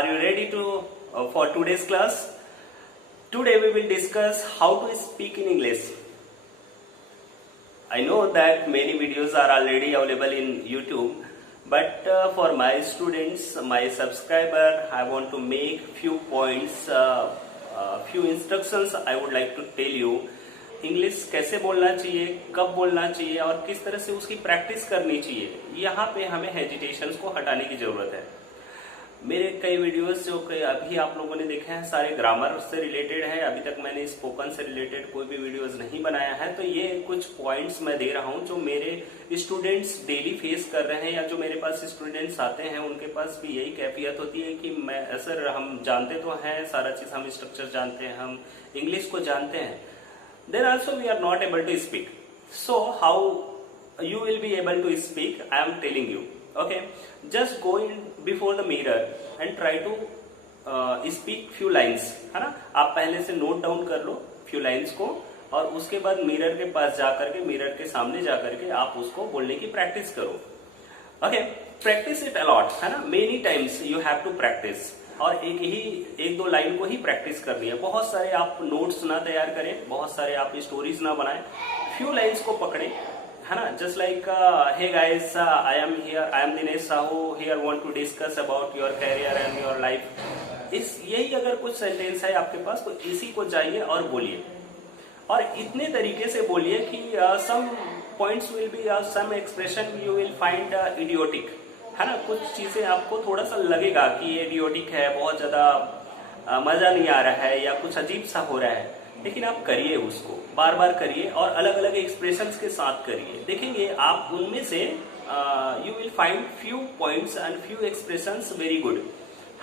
Are you ready to for today's class? Today we will discuss how to speak in English. I know that many videos are already available in YouTube, but for my students, my subscriber, I want to make few points, few instructions I would like to tell you. English कैसे बोलना चाहिए, कब बोलना चाहिए और किस तरह से उसकी प्रैक्टिस करनी चाहिए, यहाँ पे हमें हेजिटेशंस को हटाने की जरूरत है। मेरे कई वीडियोस जो कि अभी आप लोगों ने देखे हैं सारे ग्रामर से रिलेटेड है। अभी तक मैंने स्पोकन से रिलेटेड कोई भी वीडियोस नहीं बनाया है, तो ये कुछ पॉइंट्स मैं दे रहा हूँ जो मेरे स्टूडेंट्स डेली फेस कर रहे हैं, या जो मेरे पास स्टूडेंट्स आते हैं उनके पास भी यही कैफियत होती है कि मैं सर हम जानते तो हैं सारा चीज, हम स्ट्रक्चर जानते हैं, हम इंग्लिश को जानते हैं, then also we are not able to speak. So how you will be able to speak? I am telling you. Okay, just go in before the mirror and try to speak few lines, है ना। आप पहले से note down कर लो few lines को, और उसके बाद मिरर के पास जाकर के, मिरर के सामने जाकर के आप उसको बोलने की प्रैक्टिस करो। ओके, प्रैक्टिस इट अलॉट, है ना। Many times you have to practice, और एक दो लाइन को ही प्रैक्टिस करनी है। बहुत सारे आप नोट्स ना तैयार करें, बहुत सारे आप स्टोरीज ना बनाएं, फ्यू लाइंस को पकड़ें, है ना। Just like hey guys, I am here, I am Dinesh Sahu here, want to discuss about your career and your life. यही अगर कुछ सेंटेंस है आपके पास तो इसी को जाइए और बोलिए, और इतने तरीके से बोलिए कि some points will be, some expression you will find idiotic, है ना। कुछ चीजें आपको थोड़ा सा लगेगा कि ये इडियोटिक है, बहुत ज्यादा मजा नहीं आ रहा है या कुछ अजीब सा हो रहा है, लेकिन आप करिए, उसको बार बार करिए और अलग अलग एक्सप्रेशंस के साथ करिए। देखेंगे आप उनमें से you will find few points and few expressions very good,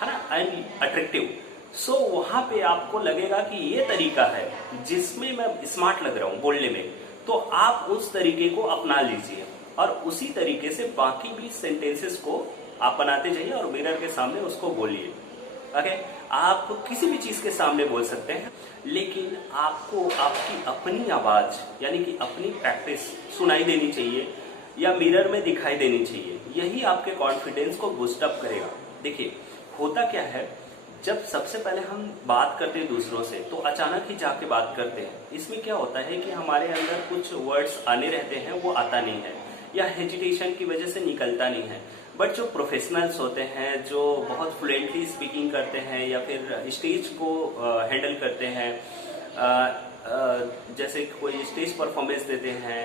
है ना, एंड अट्रैक्टिव। सो वहां पे आपको लगेगा कि ये तरीका है जिसमें मैं स्मार्ट लग रहा हूँ बोलने में, तो आप उस तरीके को अपना लीजिए और उसी तरीके से बाकी भी सेंटेंसेस को आप बनाते जाइए और मिरर के सामने उसको बोलिए। ओके, आप किसी भी चीज के सामने बोल सकते हैं, लेकिन आपको आपकी अपनी आवाज यानी कि अपनी प्रैक्टिस सुनाई देनी चाहिए या मिरर में दिखाई देनी चाहिए। यही आपके कॉन्फिडेंस को बूस्ट अप करेगा। देखिए होता क्या है, जब सबसे पहले हम बात करते हैं दूसरों से तो अचानक ही जाके बात करते हैं। इसमें क्या होता है कि हमारे अंदर कुछ वर्ड्स आने रहते हैं, वो आता नहीं है या हेजिटेशन की वजह से निकलता नहीं है। बट जो प्रोफेशनल्स होते हैं, जो बहुत फ्लुएंटली स्पीकिंग करते हैं या फिर स्टेज को हैंडल करते हैं, जैसे कोई स्टेज परफॉर्मेंस देते हैं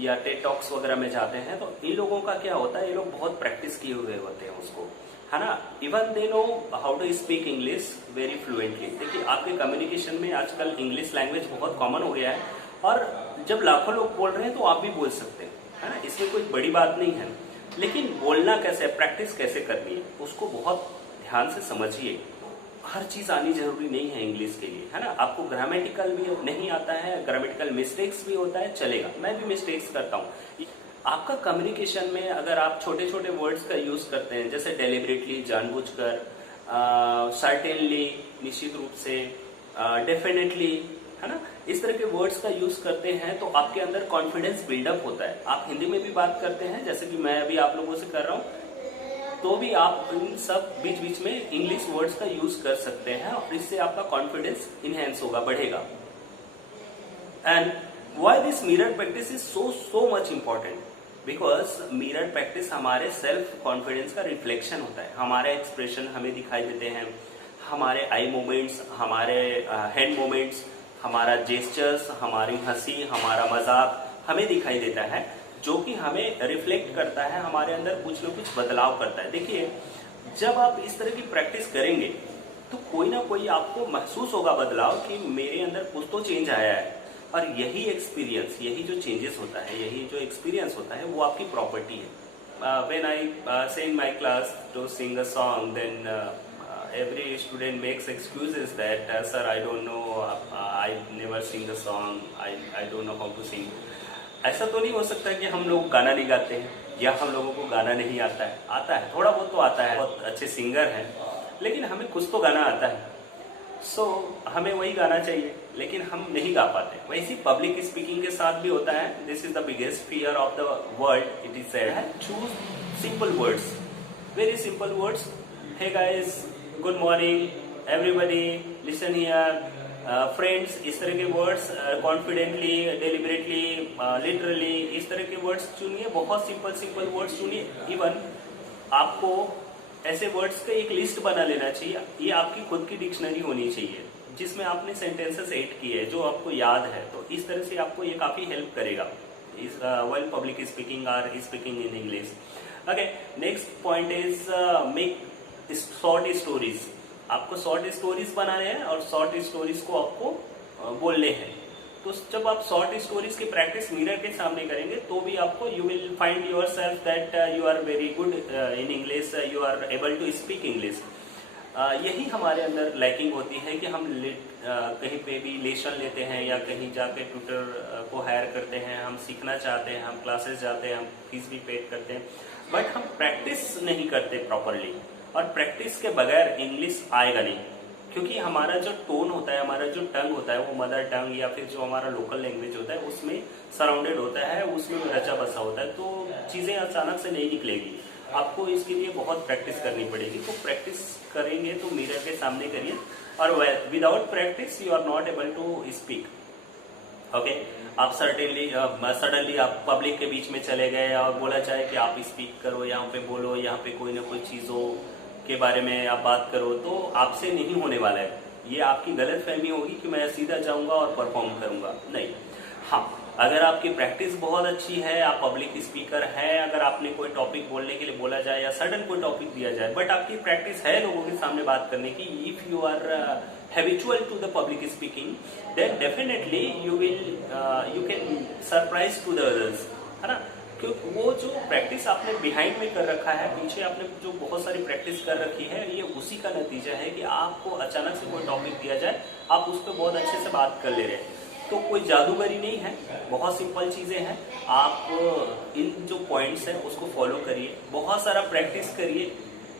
या टेड टॉक्स वगैरह में जाते हैं, तो इन लोगों का क्या होता है, ये लोग बहुत प्रैक्टिस किए हुए होते हैं उसको, है ना। Even they know how to speak English very fluently. देखिए आपके कम्युनिकेशन में आजकल इंग्लिश लैंग्वेज बहुत कॉमन हो गया है, और जब लाखों लोग बोल रहे हैं तो आप भी बोल सकते हैं, है ना। इसमें कोई बड़ी बात नहीं है, लेकिन बोलना कैसे, प्रैक्टिस कैसे करनी है, उसको बहुत ध्यान से समझिए। हर चीज आनी जरूरी नहीं है इंग्लिश के लिए, है ना। आपको ग्रामेटिकल भी नहीं आता है, ग्रामेटिकल मिस्टेक्स भी होता है, चलेगा, मैं भी मिस्टेक्स करता हूँ। आपका कम्युनिकेशन में अगर आप छोटे छोटे वर्ड्स का यूज करते हैं, जैसे डेलिबरेटली, जानबूझकर, सर्टेनली, निश्चित रूप से, डेफिनेटली, है ना, इस तरह के वर्ड्स का यूज करते हैं, तो आपके अंदर कॉन्फिडेंस बिल्डअप होता है। आप हिंदी में भी बात करते हैं, जैसे कि मैं अभी आप लोगों से कर रहा हूँ, तो भी आप इन सब बीच बीच में इंग्लिश वर्ड्स का यूज कर सकते हैं, और इससे आपका कॉन्फिडेंस इनहेंस होगा, बढ़ेगा। And why this mirror practice is so much important, because mirror practice हमारे सेल्फ कॉन्फिडेंस का रिफ्लेक्शन होता है। हमारे एक्सप्रेशन हमें दिखाई देते हैं, हमारे आई मूवमेंट्स, हमारे हैंड मूवमेंट्स, हमारा जेस्चर्स, हमारी हंसी, हमारा मजाक हमें दिखाई देता है, जो कि हमें रिफ्लेक्ट करता है, हमारे अंदर कुछ न कुछ बदलाव करता है। देखिए जब आप इस तरह की प्रैक्टिस करेंगे तो कोई ना कोई आपको महसूस होगा बदलाव कि मेरे अंदर कुछ तो चेंज आया है, और यही एक्सपीरियंस, यही जो चेंजेस होता है, यही जो एक्सपीरियंस होता है, वो आपकी प्रॉपर्टी है। When I say in my class to sing a song, then every student makes excuses that sir I don't know, I never sing a song, I don't know how to sing। ऐसा तो नहीं हो सकता कि हम लोग गाना नहीं गाते हैं या हम लोगों को गाना नहीं आता है। आता है, थोड़ा बहुत तो आता है, बहुत अच्छे सिंगर हैं, लेकिन हमें कुछ तो गाना आता है। सो हमें वही गाना चाहिए, लेकिन हम नहीं गा पाते। वैसी पब्लिक स्पीकिंग के साथ भी होता है। This is the biggest fear of the world, it is said. Choose simple words, very simple words. Hey guys, good morning everybody, listen here. Friends, इस तरह के वर्ड्स कॉन्फिडेंटली, डेलिबरेटली, लिटरली, इस तरह के वर्ड्स चुनिए। बहुत सिंपल सिंपल वर्ड्स चुनिए। Even आपको ऐसे वर्ड्स का एक लिस्ट बना लेना चाहिए। ये आपकी खुद की डिक्शनरी होनी चाहिए जिसमें आपने सेंटेंसेस ऐड किए जो आपको याद है। तो इस तरह से आपको ये काफी हेल्प करेगा इस व्हाइल पब्लिक स्पीकिंग और speaking in English. Okay, next point is make short stories. आपको शॉर्ट स्टोरीज बनाने हैं और शॉर्ट स्टोरीज को आपको बोलने हैं। तो जब आप शॉर्ट स्टोरीज की प्रैक्टिस मिरर के सामने करेंगे तो भी आपको you will find yourself that you are very good in English, you are able to speak English. यही हमारे अंदर लैकिंग होती है कि हम कहीं पे भी लेसन लेते हैं या कहीं जाके ट्यूटर को हायर करते हैं, हम सीखना चाहते हैं, हम क्लासेस जाते हैं, हम फीस भी पेड करते हैं, बट हम प्रैक्टिस नहीं करते प्रॉपरली। और प्रैक्टिस के बगैर इंग्लिश आएगा नहीं, क्योंकि हमारा जो टोन होता है, हमारा जो टंग होता है, वो मदर टंग या फिर जो हमारा लोकल लैंग्वेज होता है उसमें सराउंडेड होता है, उसमें रचा बसा होता है। तो चीजें अचानक से नहीं निकलेगी, आपको इसके लिए बहुत प्रैक्टिस करनी पड़ेगी। तो प्रैक्टिस करेंगे तो मिरर के सामने करिए, और without practice you are not able to speak. Okay, आप सडनली आप पब्लिक के बीच में चले गए और बोला जाए कि आप स्पीक करो, यहाँ पे बोलो, यहाँ पे कोई ना कोई चीजों के बारे में आप बात करो, तो आपसे नहीं होने वाला है। ये आपकी गलत फहमी होगी कि मैं सीधा जाऊंगा और परफॉर्म करूंगा, नहीं। हाँ, अगर आपकी प्रैक्टिस बहुत अच्छी है, आप पब्लिक स्पीकर हैं, अगर आपने कोई टॉपिक बोलने के लिए बोला जाए या सडन कोई टॉपिक दिया जाए, बट आपकी प्रैक्टिस है लोगों के सामने बात करने की, if you are habitual to the public speaking, then definitely you can surprise to the others, है ना। क्योंकि वो जो प्रैक्टिस आपने बिहाइंड में कर रखा है, पीछे आपने जो बहुत सारी प्रैक्टिस कर रखी है, ये उसी का नतीजा है कि आपको अचानक से कोई टॉपिक दिया जाए, आप उस पर बहुत अच्छे से बात कर ले रहे हैं। तो कोई जादूगरी नहीं है, बहुत सिंपल चीजें हैं। आप इन जो पॉइंट्स हैं उसको फॉलो करिए, बहुत सारा प्रैक्टिस करिए,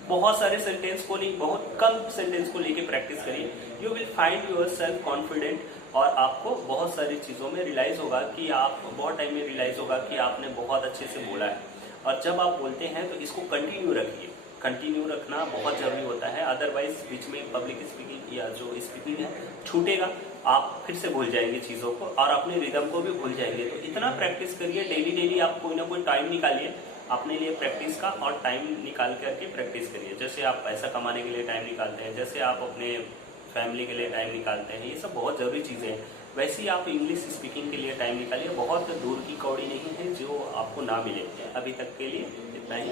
बहुत सारे सेंटेंस को नहीं, बहुत कम सेंटेंस को लेके प्रैक्टिस करिए। You will find your self confident, और आपको बहुत सारी चीजों में रियलाइज होगा कि आप बहुत टाइम में रियलाइज होगा कि आपने बहुत अच्छे से बोला है। और जब आप बोलते हैं तो इसको कंटिन्यू रखिए, कंटिन्यू रखना बहुत जरूरी होता है, अदरवाइज बीच में पब्लिक स्पीकिंग या जो स्पीकिंग है छूटेगा, आप फिर से भूल जाएंगे चीजों को और अपने रिदम को भी भूल जाएंगे। तो इतना प्रैक्टिस करिए, डेली डेली आप कोई ना कोई टाइम निकालिए अपने लिए प्रैक्टिस का, और टाइम निकाल करके प्रैक्टिस करिए। जैसे आप पैसा कमाने के लिए टाइम निकालते हैं, जैसे आप अपने फैमिली के लिए टाइम निकालते हैं, ये सब बहुत जरूरी चीजें हैं। वैसे ही आप इंग्लिश स्पीकिंग के लिए टाइम निकालिए, बहुत दूर की कौड़ी नहीं है जो आपको ना मिले। अभी तक के लिए इतना ही।